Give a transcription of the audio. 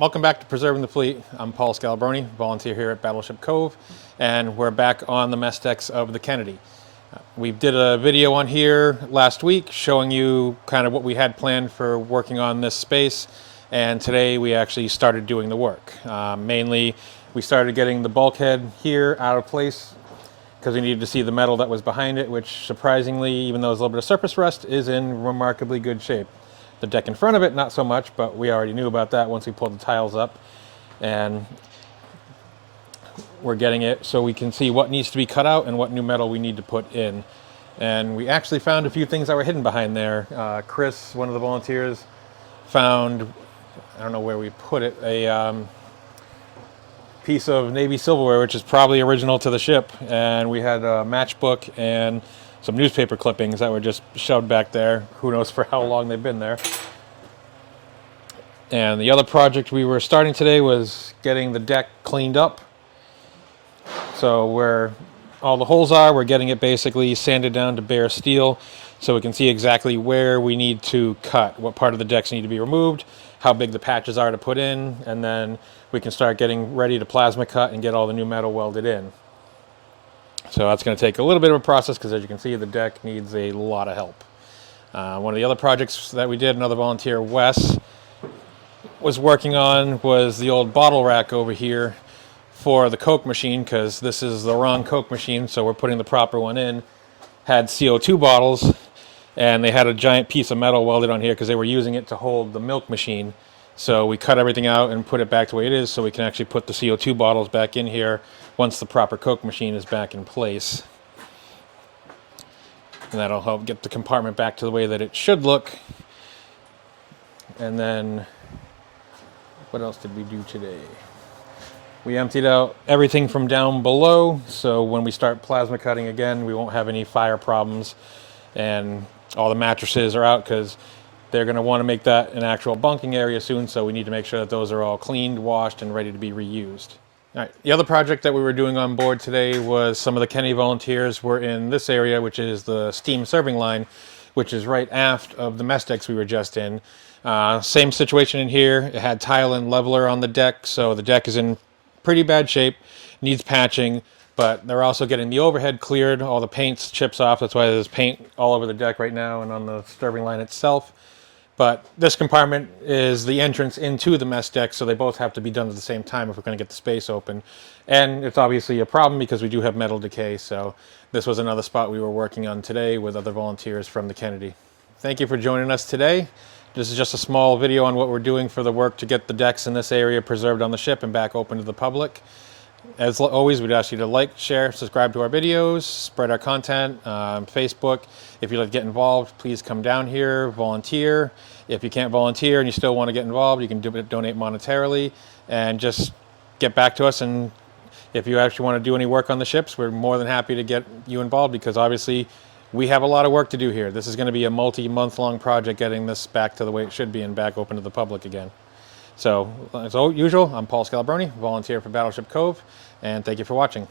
Welcome back to Preserving the Fleet. I'm Paul Scalabroni, volunteer here at Battleship Cove, and we're back on the mess decks of the Kennedy. We did a video on here last week showing you kind of what we had planned for working on this space, and today we actually started doing the work. Mainly, we started getting the bulkhead here out of place because we needed to see the metal that was behind it, which surprisingly, even though there's a little bit of surface rust, is in remarkably good shape. The deck in front of it, not so much, but we already knew about that once we pulled the tiles up. And we're getting it so we can see what needs to be cut out and what new metal we need to put in. And we actually found a few things that were hidden behind there. Chris, one of the volunteers, found, I don't know where we put it, a piece of Navy silverware, which is probably original to the ship. And we had a matchbook and some newspaper clippings that were just shoved back there. Who knows for how long they've been there. And the other project we were starting today was getting the deck cleaned up. So where all the holes are, we're getting it basically sanded down to bare steel so we can see exactly where we need to cut, what part of the decks need to be removed, how big the patches are to put in, and then we can start getting ready to plasma cut and get all the new metal welded in. So that's going to take a little bit of a process because, as you can see, the deck needs a lot of help. One of the other projects that we did, another volunteer, Wes, was working on was the old bottle rack over here for the Coke machine, because this is the wrong Coke machine, so we're putting the proper one in. Had CO2 bottles, and they had a giant piece of metal welded on here because they were using it to hold the milk machine. So we cut everything out and put it back the way it is so we can actually put the CO2 bottles back in here once the proper Coke machine is back in place. And that'll help get the compartment back to the way that it should look. And then, what else did we do today? We emptied out everything from down below, so when we start plasma cutting again, we won't have any fire problems. And all the mattresses are out because they're going to want to make that an actual bunking area soon, so we need to make sure that those are all cleaned, washed, and ready to be reused. All right, the other project that we were doing on board today was some of the Kennedy volunteers were in this area, which is the steam serving line, which is right aft of the mess decks we were just in. Same situation in here. It had tile and leveler on the deck, so the deck is in pretty bad shape, needs patching, but they're also getting the overhead cleared, all the paint's chips off. That's why there's paint all over the deck right now and on the serving line itself. But this compartment is the entrance into the mess deck, so they both have to be done at the same time if we're going to get the space open. And it's obviously a problem because we do have metal decay, so this was another spot we were working on today with other volunteers from the Kennedy. Thank you for joining us today. This is just a small video on what we're doing for the work to get the decks in this area preserved on the ship and back open to the public. As always, we'd ask you to like, share, subscribe to our videos, spread our content on Facebook. If you'd like to get involved, please come down here, volunteer. If you can't volunteer and you still want to get involved, you can donate monetarily and just get back to us. And if you actually want to do any work on the ships, we're more than happy to get you involved because obviously we have a lot of work to do here. This is going to be a multi-month-long project getting this back to the way it should be and back open to the public again. So, as usual, I'm Paul Scalabroni, volunteer for Battleship Cove, and thank you for watching.